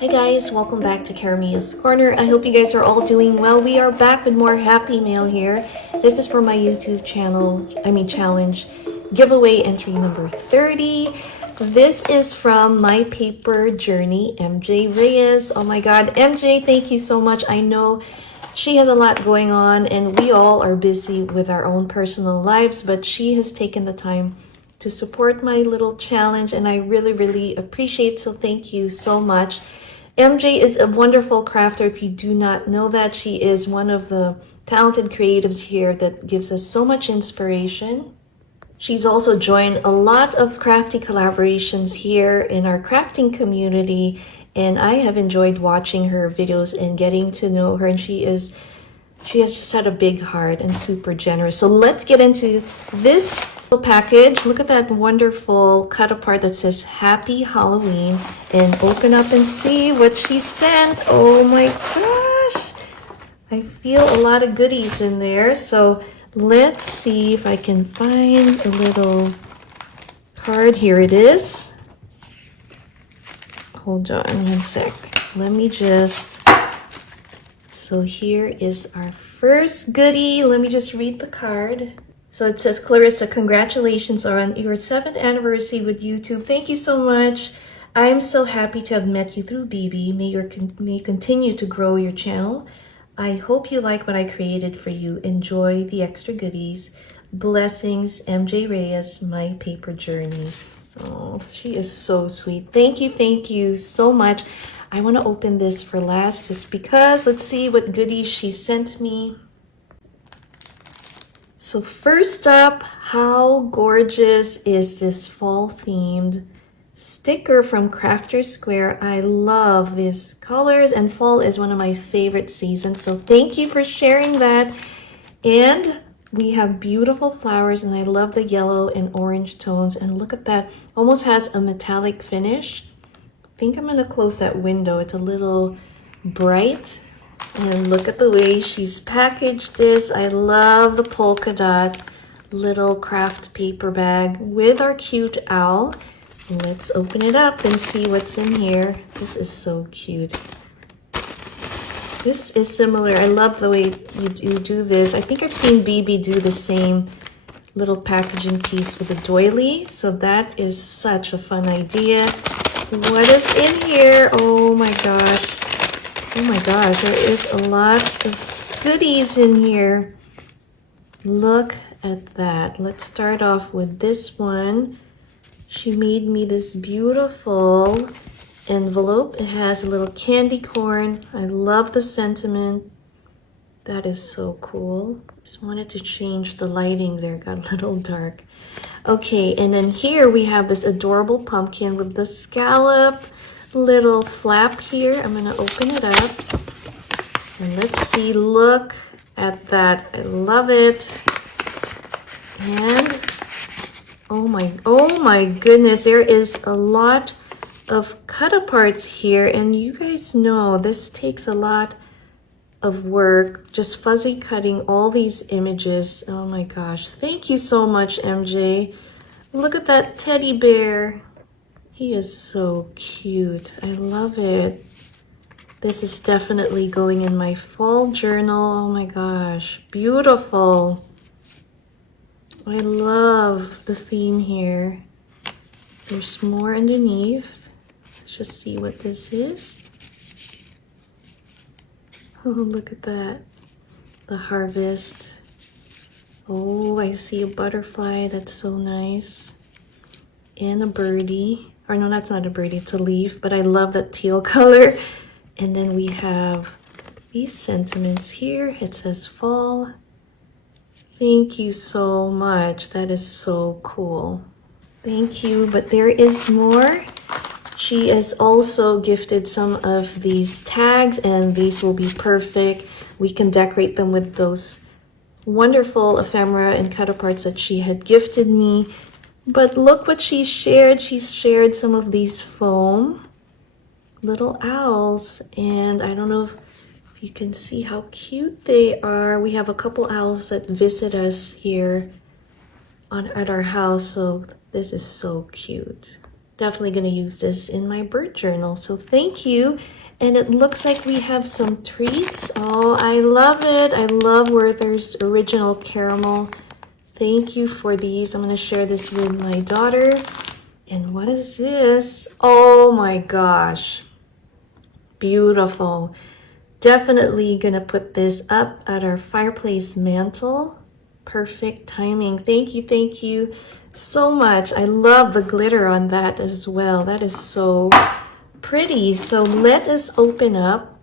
Hi guys, welcome back to Karamia's Corner. I hope you guys are all doing well. We are back with more Happy Mail here. This is for my YouTube challenge, giveaway entry number 30. This is from My Paper Journey, MJ Reyes. Oh my god, MJ, thank you so much. I know she has a lot going on and we all are busy with our own personal lives, but she has taken the time to support my little challenge and I really appreciate, so thank you so much. MJ is a wonderful crafter. If you do not know that, she is one of the talented creatives here that gives us so much inspiration. She's also joined a lot of crafty collaborations here in our crafting community, and I have enjoyed watching her videos and getting to know her, and she has just had a big heart and super generous. So let's get into this package. Look at that wonderful cut apart that says Happy Halloween, and open up and see what she sent. Oh my gosh, I feel a lot of goodies in there. So let's see if I can find a little card. Here it is. Hold on one sec. Let me just... So here is our first goodie. Let me just read the card. So it says, Clarissa, congratulations on your 7th anniversary with YouTube. Thank you so much. I am so happy to have met you through BB. May you continue to grow your channel. I hope you like what I created for you. Enjoy the extra goodies. Blessings, MJ Reyes, My Paper Journey. Oh, she is so sweet. Thank you so much. I want to open this for last just because. Let's see what goodies she sent me. So first up, how gorgeous is this fall themed sticker from Crafter Square? I love these colors and fall is one of my favorite seasons. So thank you for sharing that. And we have beautiful flowers and I love the yellow and orange tones. And look at that, almost has a metallic finish. I think I'm gonna close that window. It's a little bright. And look at the way she's packaged this. I love the polka dot little craft paper bag with our cute owl. Let's open it up and see what's in here. This is so cute. This is similar. I love the way you do this. I think I've seen BB do the same little packaging piece with a doily. So that is such a fun idea. What is in here? Oh my gosh. Oh my gosh, there is a lot of goodies in here. Look at that. Let's start off with this one. She made me this beautiful envelope. It has a little candy corn. I love the sentiment. That is so cool. Just wanted to change the lighting there. Got a little dark. Okay, and then here we have this adorable pumpkin with the scallop little flap here. I'm gonna open it up and let's see. Look at that. I love it. And oh my goodness, there is a lot of cut aparts here, and you guys know this takes a lot of work, just fuzzy cutting all these images. Oh my gosh, thank you so much, MJ. Look at that teddy bear. He is so cute. I love it. This is definitely going in my fall journal. Oh my gosh, beautiful. I love the theme here. There's more underneath. Let's just see what this is. Oh, look at that. The harvest. Oh, I see a butterfly. That's so nice. And a birdie. Or no, that's not a birdie, it's a leaf, but I love that teal color. And then we have these sentiments here. It says fall. Thank you so much. That is so cool. Thank you, but there is more. She has also gifted some of these tags, and these will be perfect. We can decorate them with those wonderful ephemera and cut aparts that she had gifted me. But look what she shared. She's shared some of these foam little owls, and I don't know if you can see how cute they are. We have a couple owls that visit us here at our house, so this is so cute. Definitely going to use this in my bird journal. So thank you. And it looks like we have some treats. Oh, I love it. I love Werther's Original Caramel. Thank you for these. I'm going to share this with my daughter. And what is this? Oh my gosh. Beautiful. Definitely going to put this up at our fireplace mantle. Perfect timing. Thank you so much. I love the glitter on that as well. That is so pretty. So let us open up.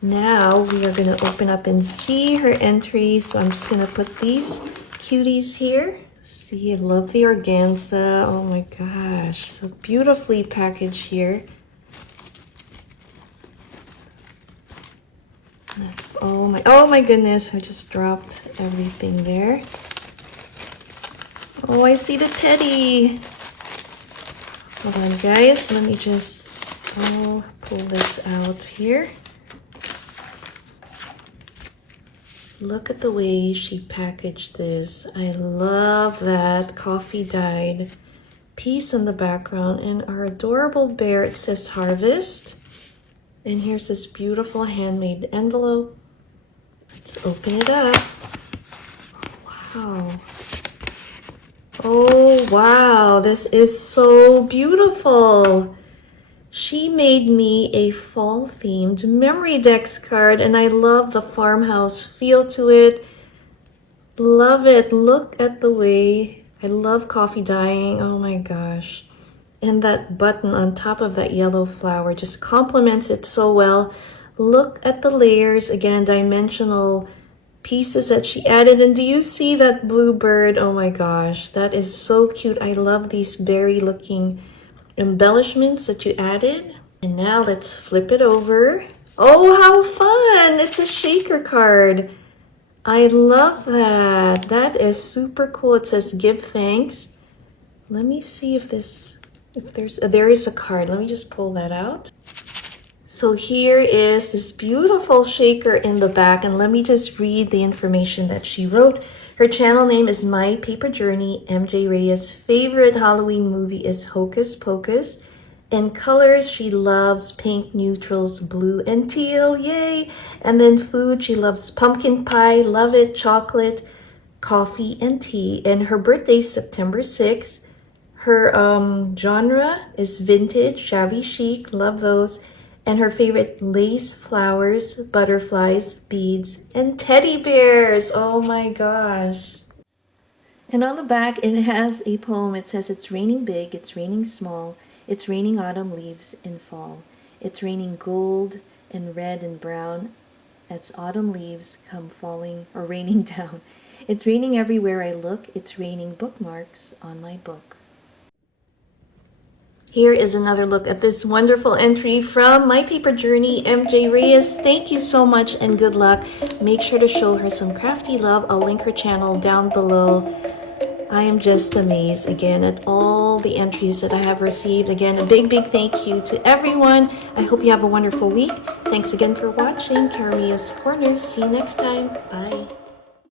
Now we are going to open up and see her entry. So I'm just going to put these cuties here. See, I love the organza. Oh my gosh, so beautifully packaged here. Oh my goodness, I just dropped everything there. Oh, I see the teddy. Hold on guys, let me just pull this out here. Look at the way she packaged this. I love that coffee dyed piece in the background, and our adorable bear, it says Harvest. And here's this beautiful handmade envelope. Let's open it up. Wow. Oh wow, this is so beautiful. She made me a fall themed memory decks card, and I love the farmhouse feel to it. Love it. Look at the way, I love coffee dyeing. Oh my gosh. And that button on top of that yellow flower just complements it so well. Look at the layers, again, dimensional pieces that she added. And do you see that blue bird? Oh my gosh, that is so cute. I love these berry looking embellishments that you added. And now let's flip it over. Oh, how fun! It's a shaker card. I love that. That is super cool. It says give thanks. Let me see if there is a card. Let me just pull that out. So here is this beautiful shaker in the back, and let me just read the information that she wrote. Her channel name is My Paper Journey. MJ Reyes' favorite Halloween movie is Hocus Pocus. In colors, she loves pink, neutrals, blue, and teal. Yay! And then food, she loves pumpkin pie, love it, chocolate, coffee, and tea. And her birthday is September 6th. Her genre is vintage, shabby chic, love those. And her favorite lace, flowers, butterflies, beads, and teddy bears. Oh my gosh. And on the back, it has a poem. It says, it's raining big, it's raining small, it's raining autumn leaves in fall. It's raining gold and red and brown as autumn leaves come falling or raining down. It's raining everywhere I look. It's raining bookmarks on my book. Here is another look at this wonderful entry from My Paper Journey, MJ Reyes. Thank you so much and good luck. Make sure to show her some crafty love. I'll link her channel down below. I am just amazed again at all the entries that I have received. Again, a big thank you to everyone. I hope you have a wonderful week. Thanks again for watching Caramia's Corner. See you next time. Bye.